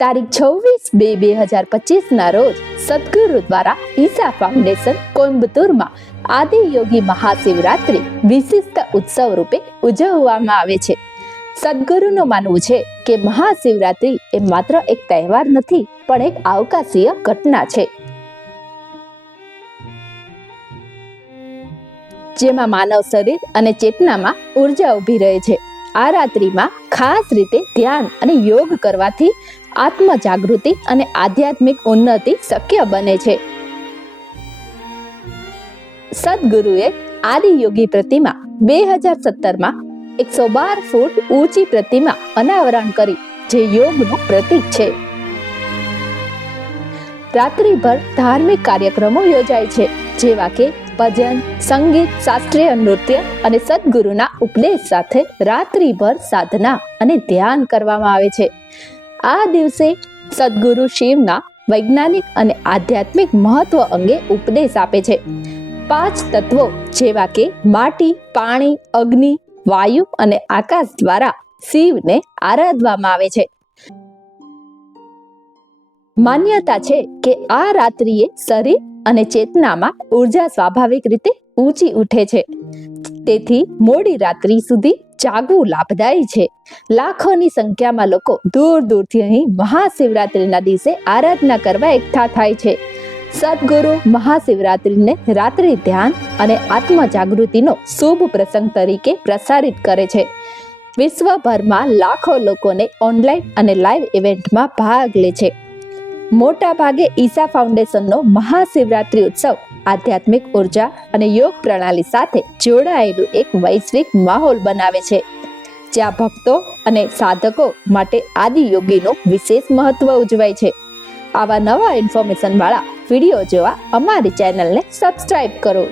તારીખ 26/2/2025 રોજ સદગુરુ દ્વારા ઈશા ફાઉન્ડેશન કોઇમ્બતુરમાં આદિયોગી મહાશિવરાત્રિ વિશિષ્ટ ઉત્સવ રૂપે ઉજવવામાં આવે છે. સદગુરુનું માનવું છે કે મહાશિવરાત્રિ એ માત્ર એક તહેવાર નથી, પણ એક અવકાશીય ઘટના છે, જેમાં માનવ શરીર અને ચેતનામાં ઉર્જા ઊભી રહે છે. આ રાત્રિમાં ખાસ રીતે ધ્યાન અને યોગ કરવાથી આત્મ જાગૃતિ અને આધ્યાત્મિક ઉન્નતિ શક્ય બને છે. સદગુરુએ આદિયોગી પ્રતિમા 2017માં 112 ફૂટ ઊંચી પ્રતિમા અનાવરણ કરી, જે યોગનું પ્રતીક છે. રાત્રિભર ધાર્મિક કાર્યક્રમો યોજાય છે, જેવા કે ભજન, સંગીત, શાસ્ત્રીય નૃત્ય અને સદગુરુના ઉપદેશ સાથે રાત્રિભર સાધના અને ધ્યાન કરવામાં આવે છે. આ દિવસે સદગુરુ શિવના વૈજ્ઞાનિક અને આધ્યાત્મિક મહત્વ અંગે ઉપદેશ આપે છે. 5 તત્વો જેવા કે માટી, પાણી, અગ્નિ, વાયુ અને આકાશ દ્વારા શિવને આરાધવામાં આવે છે. માન્યતા છે કે આ રાત્રિએ શરીર અને ચેતનામાં ઉર્જા સ્વાભાવિક રીતે ઊંચી ઉઠે છે, તેથી મોડી રાત્રિ સુધી જાગવું લાભદાયી છે. લાખોની સંખ્યામાં લોકો દૂર દૂરથી અહીં મહાશિવરાત્રિના દિવસે આરાધના કરવા એકઠા થાય છે. સદગુરુ મહાશિવરાત્રિને રાત્રિ ધ્યાન અને આત્મ જાગૃતિનો શુભ પ્રસંગ તરીકે પ્રસારિત કરે છે. વિશ્વભરમાં લાખો લોકોને ઓનલાઈન અને લાઈવ ઇવેન્ટમાં ભાગ લે છે. મોટા ભાગે ઈશા ફાઉન્ડેશનનો મહાશિવરાત્રિ ઉત્સવ આધ્યાત્મિક ઉર્જા અને યોગ પ્રણાલી સાથે જોડાયેલું એક વૈશ્વિક માહોલ બનાવે છે, જ્યાં ભક્તો અને સાધકો માટે આદિયોગીનું વિશેષ મહત્વ ઉજવાય છે. આવા નવા ઇન્ફોર્મેશન વાળા વિડીયો જોવા અમારી ચેનલને સબસ્ક્રાઇબ કરો.